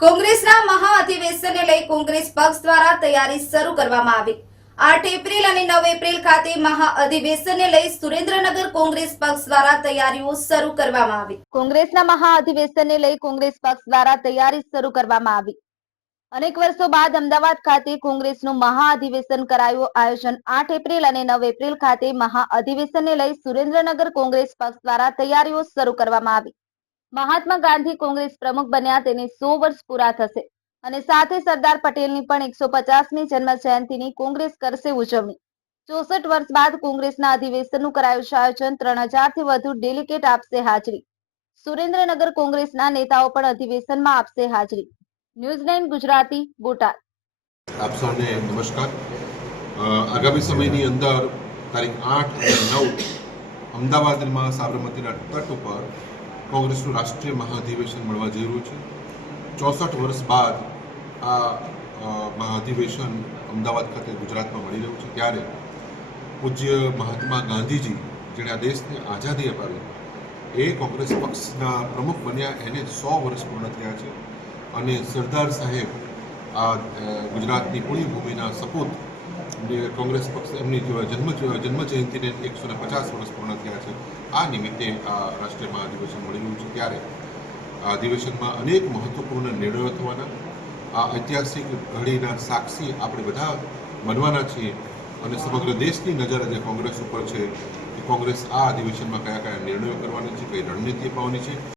કોંગ્રેસના મહાઅધિવેશનને લઈ કોંગ્રેસ પક્ષ દ્વારા તૈયારી શરૂ કરવામાં આવી। 8 એપ્રિલ અને 9 એપ્રિલ ખાતે મહાઅધિવેશનને લઈ સુરેન્દ્રનગર કોંગ્રેસ પક્ષ દ્વારા તૈયારીઓ શરૂ કરવામાં આવી। કોંગ્રેસના મહાઅધિવેશનને લઈ કોંગ્રેસ પક્ષ દ્વારા તૈયારી શરૂ કરવામાં આવી। અનેક વર્ષો બાદ અમદાવાદ ખાતે કોંગ્રેસનું મહાઅધિવેશન કરાયું। આયોજન 8 એપ્રિલ અને 9 એપ્રિલ ખાતે મહાઅધિવેશનને લઈ સુરેન્દ્રનગર કોંગ્રેસ પક્ષ દ્વારા તૈયારીઓ શરૂ કરવામાં આવી। મહાત્મા ગાંધી કોંગ્રેસ પ્રમુખ બન્યા તેને 100 વર્ષ પૂરા થશે અને સાથે સરદાર પટેલની પણ 150મી જન્મ જયંતિની કોંગ્રેસ કરશે ઉજવણી। 64 વર્ષ બાદ કોંગ્રેસના અધિવેશનનું કરાયું છે આયોજન। 3000થી વધુ ડેલિગેટ આપશે હાજરી। સુરેન્દ્રનગર કોંગ્રેસના નેતાઓ પણ અધિવેશનમાં આપશે હાજરી। ન્યૂઝ 9 ગુજરાતી બોટાદ। આપ સૌને નમસ્કાર। આગામી સમયની અંદર તારીખ 8 અને 9 અમદાવાદમાં સાબરમતીના તટ ઉપર કોંગ્રેસનું રાષ્ટ્રીય મહાઅધિવેશન મળવા જઈ રહ્યું છે। 64 વર્ષ બાદ આ મહાઅધિવેશન અમદાવાદ ખાતે ગુજરાતમાં મળી રહ્યું છે। ત્યારે પૂજ્ય મહાત્મા ગાંધીજી જેણે આ દેશને આઝાદી અપાવી એ કોંગ્રેસ પક્ષના પ્રમુખ બન્યા એને 100 વર્ષ પૂર્ણ થયા છે અને સરદાર સાહેબ આ ગુજરાતની પુણ્યભૂમિના સપૂત કોંગ્રેસ પક્ષ એમની જન્મ જયંતિને 150 વર્ષ પૂર્ણ થયા છે। આ નિમિત્તે આ રાષ્ટ્રીય મહાઅધિવેશન મળી રહ્યું છે। ત્યારે આ અધિવેશનમાં અનેક મહત્વપૂર્ણ નિર્ણયો થવાના, આ ઐતિહાસિક ઘડીના સાક્ષી આપણે બધા બનવાના છીએ અને સમગ્ર દેશની નજર આજે કોંગ્રેસ ઉપર છે કે કોંગ્રેસ આ અધિવેશનમાં કયા કયા નિર્ણયો કરવાની છે, કઈ રણનીતિ અપનાવવાની છે।